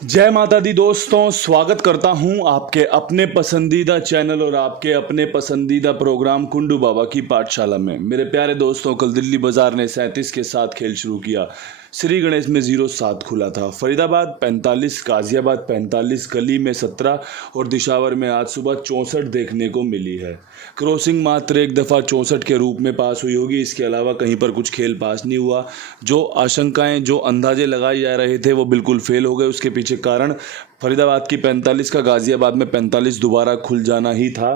जय माता दी दोस्तों, स्वागत करता हूं आपके अपने पसंदीदा चैनल और आपके अपने पसंदीदा प्रोग्राम कुंडू बाबा की पाठशाला में। मेरे प्यारे दोस्तों, कल दिल्ली बाजार ने 37 के साथ खेल शुरू किया। श्री गणेश में 0-7 खुला था। फरीदाबाद 45, गाजियाबाद 45, गली में 17 और दिशावर में आज सुबह 64 देखने को मिली है। क्रॉसिंग मात्र एक दफ़ा 64 के रूप में पास हुई होगी। इसके अलावा कहीं पर कुछ खेल पास नहीं हुआ। जो आशंकाएं, जो अंदाजे लगाए जा रहे थे वो बिल्कुल फेल हो गए। उसके पीछे कारण फरीदाबाद की 45 का गाजियाबाद में 45 दोबारा खुल जाना ही था।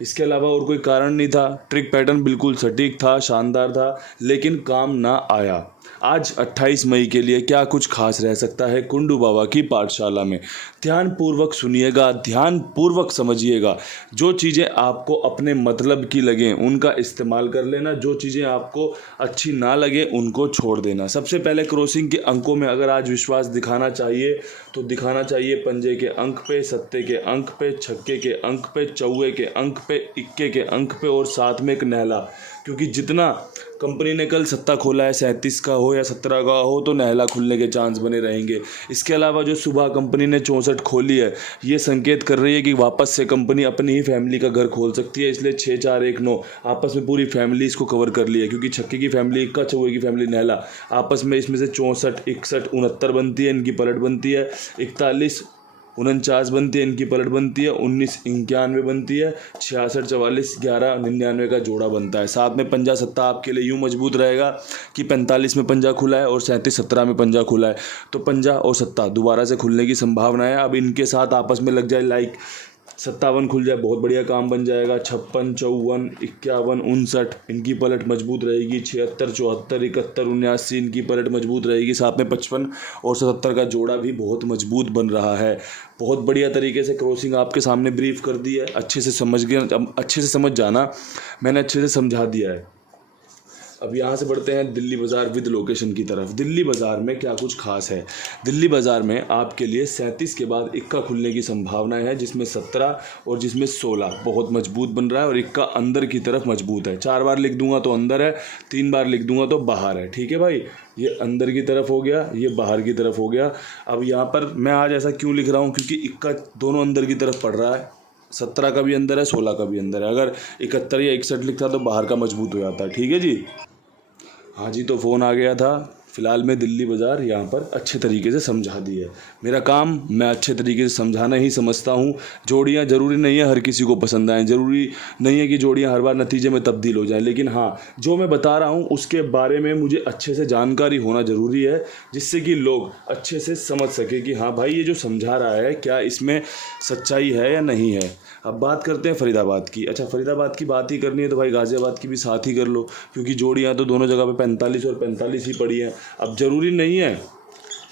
इसके अलावा और कोई कारण नहीं था। ट्रिक पैटर्न बिल्कुल सटीक था, शानदार था, लेकिन काम ना आया। आज 28 मई के लिए क्या कुछ खास रह सकता है कुंडू बाबा की पाठशाला में। ध्यानपूर्वक सुनिएगा, ध्यानपूर्वक समझिएगा। जो चीज़ें आपको अपने मतलब की लगें उनका इस्तेमाल कर लेना, जो चीज़ें आपको अच्छी ना लगे उनको छोड़ देना। सबसे पहले क्रॉसिंग के अंकों में अगर आज विश्वास दिखाना चाहिए तो दिखाना चाहिए पंजे के अंक पे, सत्ते के अंक पे, छक्के के अंक पे, चौवे के अंक पे, इक्के के अंक पे और साथ में एक नहला। क्योंकि जितना कंपनी ने कल सत्ता खोला है, 37 का हो या 17 का हो, तो नहला खुलने के चांस बने रहेंगे। इसके अलावा जो सुबह कंपनी ने 64 खोली है, ये संकेत कर रही है कि वापस से कंपनी अपनी ही फैमिली का घर खोल सकती है। इसलिए 6-4-1-9 आपस में पूरी फैमिली इसको कवर कर ली है। क्योंकि छक्के की फैमिली इक्का, चौवे की फैमिली नहला, आपस में इसमें से 64, 61, 69 बनती है, इनकी पलट बनती है। 41, 49 बनती है, इनकी पलट बनती है। 19, 91 बनती है। 66, 44, 11, 99 का जोड़ा बनता है। साथ में पंजा सत्ता आपके लिए यूँ मजबूत रहेगा कि 45 में पंजा खुला है और 37, 17 में पंजा खुला है, तो पंजा और सत्ता दोबारा से खुलने की संभावना है। अब इनके साथ आपस में लग जाए, लाइक 57 खुल जाए, बहुत बढ़िया काम बन जाएगा। 56, 54, 51, 59 इनकी पलट मजबूत रहेगी। 76, 74, 71, 79 इनकी पलट मजबूत रहेगी। साथ में 55 और 77 का जोड़ा भी बहुत मजबूत बन रहा है। बहुत बढ़िया तरीके से क्रॉसिंग आपके सामने ब्रीफ कर दी है। अच्छे से समझ गए, अच्छे से समझ जाना, मैंने अच्छे से समझा दिया है। अब यहाँ से बढ़ते हैं दिल्ली बाज़ार विद लोकेशन की तरफ। दिल्ली बाज़ार में क्या कुछ खास है। दिल्ली बाज़ार में आपके लिए 37 के बाद इक्का खुलने की संभावनाएं है, जिसमें 17 और जिसमें 16 बहुत मजबूत बन रहा है और इक्का अंदर की तरफ मजबूत है। 4 बार लिख दूंगा तो अंदर है, 3 बार लिख दूंगा तो बाहर है। ठीक है भाई, ये अंदर की तरफ हो गया, ये बाहर की तरफ हो गया। अब यहाँ पर मैं आज ऐसा क्यों लिख रहा हूँ, क्योंकि इक्का दोनों अंदर की तरफ पड़ रहा है। 17 का भी अंदर है, 16 का भी अंदर है। अगर 71 या 61 लिखता तो बाहर का मजबूत हो जाता है। ठीक है जी। हाँ जी, तो फ़ोन आ गया था। फ़िलहाल मैं दिल्ली बाज़ार यहाँ पर अच्छे तरीके से समझा दी है। मेरा काम मैं अच्छे तरीके से समझाना ही समझता हूँ। जोड़ियाँ ज़रूरी नहीं है हर किसी को पसंद आएँ, ज़रूरी नहीं है कि जोड़ियाँ हर बार नतीजे में तब्दील हो जाएं, लेकिन हाँ, जो मैं बता रहा हूँ उसके बारे में मुझे अच्छे से जानकारी होना ज़रूरी है, जिससे कि लोग अच्छे से समझ सके कि हाँ भाई, ये जो समझा रहा है क्या इसमें सच्चाई है या नहीं है। अब बात करते हैं फरीदाबाद की। अच्छा, फरीदाबाद की बात ही करनी है तो भाई गाज़ियाबाद की भी साथ ही कर लो, क्योंकि जोड़ियाँ तो दोनों जगह पे 45 और 45 ही पड़ी हैं। अब ज़रूरी नहीं है,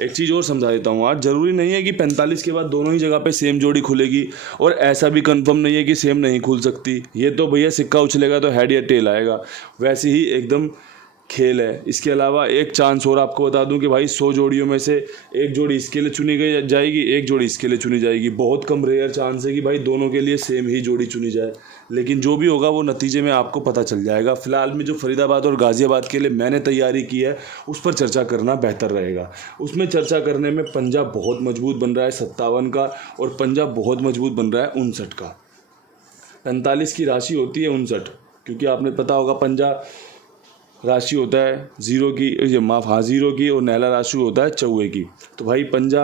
एक चीज़ और समझा देता हूँ आज, ज़रूरी नहीं है कि 45 के बाद दोनों ही जगह पे सेम जोड़ी खुलेगी, और ऐसा भी कंफर्म नहीं है कि सेम नहीं खुल सकती। ये तो भैया सिक्का उछलेगा तो हेड या टेल आएगा, वैसे ही एकदम खेल है। इसके अलावा एक चांस और आपको बता दूं कि भाई 100 जोड़ियों में से एक जोड़ी इसके लिए चुनी गई जाएगी, एक जोड़ी इसके लिए चुनी जाएगी। बहुत कम रेयर चांस है कि भाई दोनों के लिए सेम ही जोड़ी चुनी जाए, लेकिन जो भी होगा वो नतीजे में आपको पता चल जाएगा। फिलहाल में जो फरीदाबाद और गाज़ियाबाद के लिए मैंने तैयारी की है उस पर चर्चा करना बेहतर रहेगा। उसमें चर्चा करने में पंजाब बहुत मजबूत बन रहा है 57 का, और पंजाब बहुत मजबूत बन रहा है 59 का। 45 की राशि होती है 59, क्योंकि आपने पता होगा पंजाब राशि होता है ज़ीरो की, ये माफ, हाँ, ज़ीरो की, और नहला राशि होता है चौवे की। तो भाई पंजा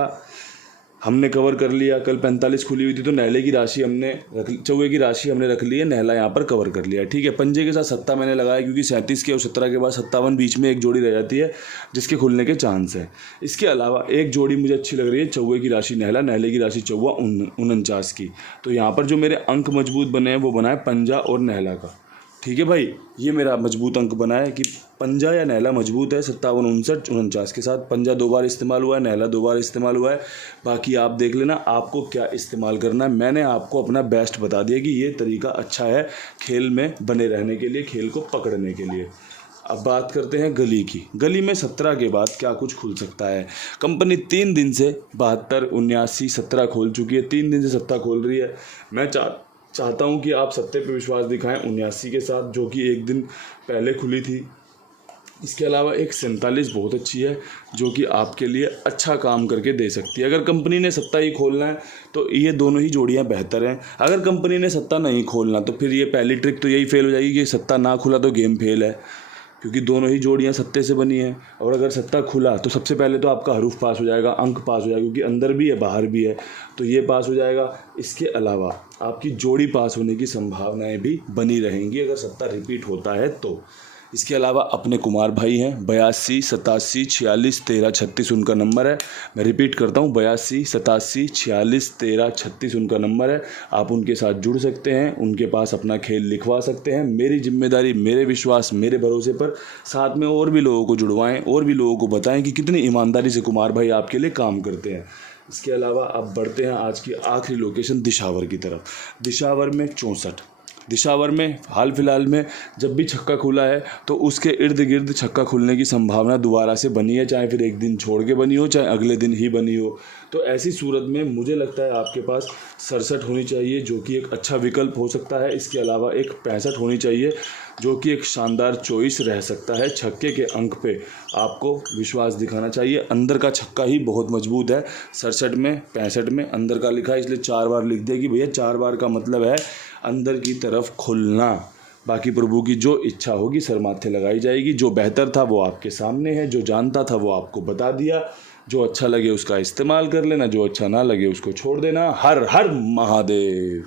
हमने कवर कर लिया। कल 45 खुली हुई थी तो नहले की राशि हमने चौवे की राशि हमने रख ली है, नहला यहाँ पर कवर कर लिया। ठीक है, पंजे के साथ सत्ता मैंने लगाया, क्योंकि 37 के और 17 के बाद 57 बीच में एक जोड़ी रह जाती है जिसके खुलने के चांस है। इसके अलावा एक जोड़ी मुझे अच्छी लग रही है, चौवे की राशि नहला, नहले की राशि चौवा, 49 की। तो यहाँ पर जो मेरे अंक मजबूत बने हैं वो बना है पंजा और नहला का। ठीक है भाई, ये मेरा मजबूत अंक बना है कि पंजा या नहला मजबूत है 57, 59, 49 के साथ। पंजा 2 बार इस्तेमाल हुआ है, नहला 2 बार इस्तेमाल हुआ है। बाकी आप देख लेना आपको क्या इस्तेमाल करना है। मैंने आपको अपना बेस्ट बता दिया कि ये तरीका अच्छा है खेल में बने रहने के लिए, खेल को पकड़ने के लिए। अब बात करते हैं गली की। गली में 17 के बाद क्या कुछ खुल सकता है। कंपनी 3 दिन से 72, 79, 17 खोल चुकी है। 3 दिन से सत्ता खोल रही है। मैं चाहता हूं कि आप सत्ते पे विश्वास दिखाएं 79 के साथ, जो कि एक दिन पहले खुली थी। इसके अलावा एक 47 बहुत अच्छी है, जो कि आपके लिए अच्छा काम करके दे सकती है। अगर कंपनी ने सत्ता ही खोलना है तो ये दोनों ही जोड़ियां बेहतर हैं। अगर कंपनी ने सत्ता नहीं खोलना तो फिर ये पहली ट्रिक तो यही फेल हो जाएगी कि सत्ता ना खुला तो गेम फेल है, क्योंकि दोनों ही जोड़ियां सत्ते से बनी हैं। और अगर सत्ता खुला तो सबसे पहले तो आपका हरूफ पास हो जाएगा, अंक पास हो जाएगा, क्योंकि अंदर भी है बाहर भी है, तो ये पास हो जाएगा। इसके अलावा आपकी जोड़ी पास होने की संभावनाएं भी बनी रहेंगी अगर सत्ता रिपीट होता है तो। इसके अलावा अपने कुमार भाई हैं, 82 87 46 13 36 उनका नंबर है। मैं रिपीट करता हूँ, 82 87 46 13 36 उनका नंबर है। आप उनके साथ जुड़ सकते हैं, उनके पास अपना खेल लिखवा सकते हैं। मेरी जिम्मेदारी, मेरे विश्वास, मेरे भरोसे पर साथ में और भी लोगों को जुड़वाएं, और भी लोगों को बताएं कि कितनी ईमानदारी से कुमार भाई आपके लिए काम करते हैं। इसके अलावा अब बढ़ते हैं आज की आखिरी लोकेशन दिशावर की तरफ। दिशावर में 64, दिशावर में हाल फिलहाल में जब भी छक्का खुला है तो उसके इर्द गिर्द छक्का खुलने की संभावना दोबारा से बनी है, चाहे फिर एक दिन छोड़ के बनी हो, चाहे अगले दिन ही बनी हो। तो ऐसी सूरत में मुझे लगता है आपके पास 67 होनी चाहिए, जो कि एक अच्छा विकल्प हो सकता है। इसके अलावा एक 65 होनी चाहिए, जो कि एक शानदार चॉइस रह सकता है। छक्के के अंक पे आपको विश्वास दिखाना चाहिए। अंदर का छक्का ही बहुत मजबूत है। 67 में 65 में अंदर का लिखा है, इसलिए 4 बार लिख दिया कि भैया 4 बार का मतलब है अंदर की तरफ खुलना। बाकी प्रभु की जो इच्छा होगी सर माथे लगाई जाएगी। जो बेहतर था वो आपके सामने है, जो जानता था वो आपको बता दिया। जो अच्छा लगे उसका इस्तेमाल कर लेना, जो अच्छा ना लगे उसको छोड़ देना। हर हर महादेव।